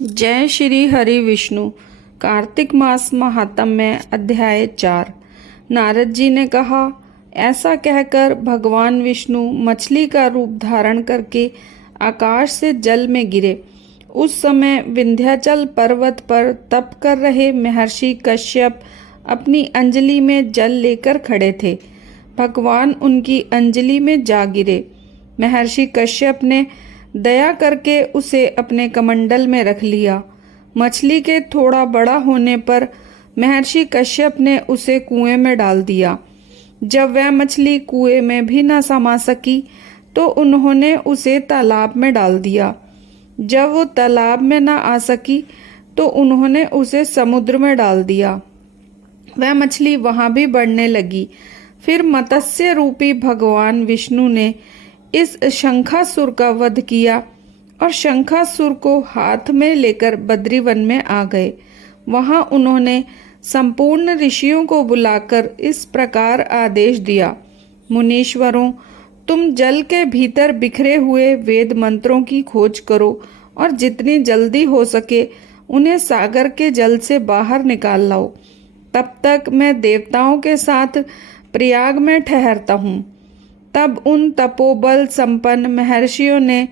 जय श्री हरि विष्णु। कार्तिक मास महात्म्य अध्याय 4। नारद जी ने कहा, ऐसा कहकर भगवान विष्णु मछली का रूप धारण करके आकाश से जल में गिरे। उस समय विंध्याचल पर्वत पर तप कर रहे महर्षि कश्यप अपनी अंजलि में जल लेकर खड़े थे। भगवान उनकी अंजलि में जा गिरे। महर्षि कश्यप ने दया करके उसे अपने कमंडल में रख लिया। मछली के थोड़ा बड़ा होने पर महर्षि कश्यप ने उसे कुएं में डाल दिया। जब वह मछली कुएं में भी न समा सकी तो उन्होंने उसे तालाब में डाल दिया। जब वो तालाब में न आ सकी तो उन्होंने उसे समुद्र में डाल दिया। वह मछली वहां भी बढ़ने लगी। फिर मत्स्य रूपी भगवान विष्णु ने इस शंखासुर का वध किया और शंखासुर को हाथ में लेकर बद्रीवन में आ गए। वहां उन्होंने संपूर्ण ऋषियों को बुलाकर इस प्रकार आदेश दिया, मुनीश्वरों, तुम जल के भीतर बिखरे हुए वेद मंत्रों की खोज करो और जितनी जल्दी हो सके उन्हें सागर के जल से बाहर निकाल लाओ। तब तक मैं देवताओं के साथ प्रयाग में ठहरता हूँ। तब उन तपोबल संपन्न महर्षियों ने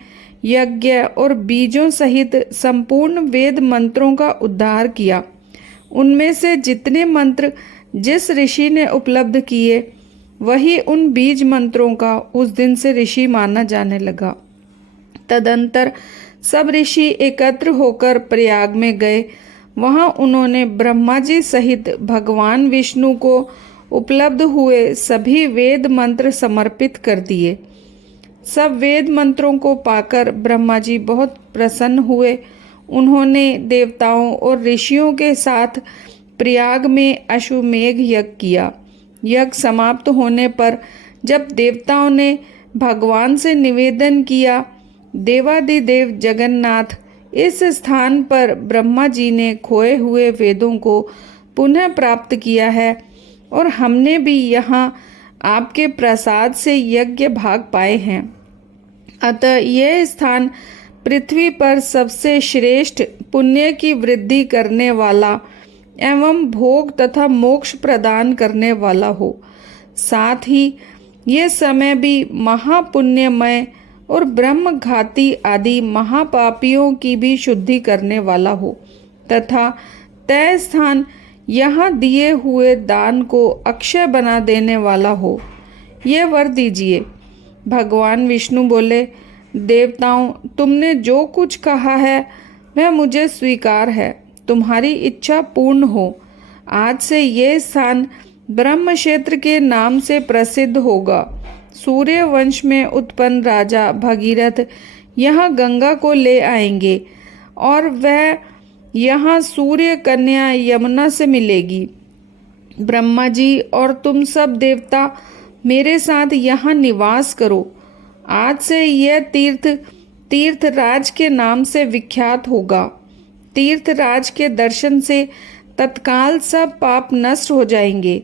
यज्ञ और बीजों सहित संपूर्ण वेद मंत्रों का उद्धार किया। उनमें से जितने मंत्र जिस ऋषि ने उपलब्ध किए वही उन बीज मंत्रों का उस दिन से ऋषि माना जाने लगा। तदंतर सब ऋषि एकत्र होकर प्रयाग में गए। वहां उन्होंने ब्रह्मा जी सहित भगवान विष्णु को उपलब्ध हुए सभी वेद मंत्र समर्पित कर दिए। सब वेद मंत्रों को पाकर ब्रह्मा जी बहुत प्रसन्न हुए। उन्होंने देवताओं और ऋषियों के साथ प्रयाग में अश्वमेघ यज्ञ किया। यज्ञ समाप्त होने पर जब देवताओं ने भगवान से निवेदन किया, देवादिदेव जगन्नाथ, इस स्थान पर ब्रह्मा जी ने खोए हुए वेदों को पुनः प्राप्त किया है और हमने भी यहाँ आपके प्रसाद से यज्ञ भाग पाए हैं। अतः यह स्थान पृथ्वी पर सबसे श्रेष्ठ पुण्य की वृद्धि करने वाला एवं भोग तथा मोक्ष प्रदान करने वाला हो। साथ ही ये समय भी महापुण्यमय और ब्रह्मघाती आदि महापापियों की भी शुद्धि करने वाला हो तथा तय स्थान यहाँ दिए हुए दान को अक्षय बना देने वाला हो। ये वर दीजिए। भगवान विष्णु बोले, देवताओं, तुमने जो कुछ कहा है वह मुझे स्वीकार है। तुम्हारी इच्छा पूर्ण हो। आज से ये स्थान ब्रह्म क्षेत्र के नाम से प्रसिद्ध होगा। सूर्य वंश में उत्पन्न राजा भगीरथ यहाँ गंगा को ले आएंगे और वह यहाँ सूर्य कन्या यमुना से मिलेगी। ब्रह्मा जी और तुम सब देवता मेरे साथ यहाँ निवास करो। आज से यह तीर्थराज के नाम से विख्यात होगा। तीर्थराज के दर्शन से तत्काल सब पाप नष्ट हो जाएंगे।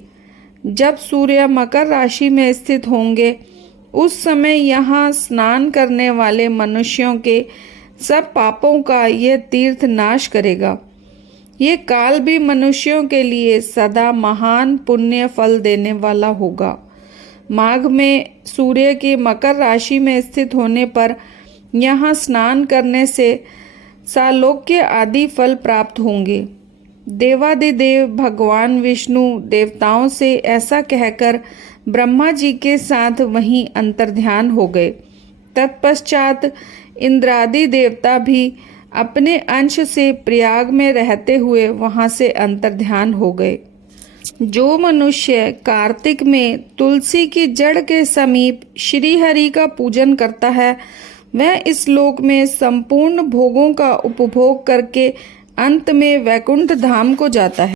जब सूर्य मकर राशि में स्थित होंगे उस समय यहाँ स्नान करने वाले मनुष्यों के सब पापों का यह तीर्थ नाश करेगा। ये काल भी मनुष्यों के लिए सदा महान पुण्य फल देने वाला होगा। माघ में सूर्य के मकर राशि में स्थित होने पर यहाँ स्नान करने से सालोक्य आदि फल प्राप्त होंगे। देवादिदेव भगवान विष्णु देवताओं से ऐसा कहकर ब्रह्मा जी के साथ वहीं अंतर्ध्यान हो गए। तत्पश्चात इंद्रादि देवता भी अपने अंश से प्रयाग में रहते हुए वहां से अंतर्ध्यान हो गए। जो मनुष्य कार्तिक में तुलसी की जड़ के समीप श्री हरि का पूजन करता है वह इस लोक में संपूर्ण भोगों का उपभोग करके अंत में वैकुंठ धाम को जाता है।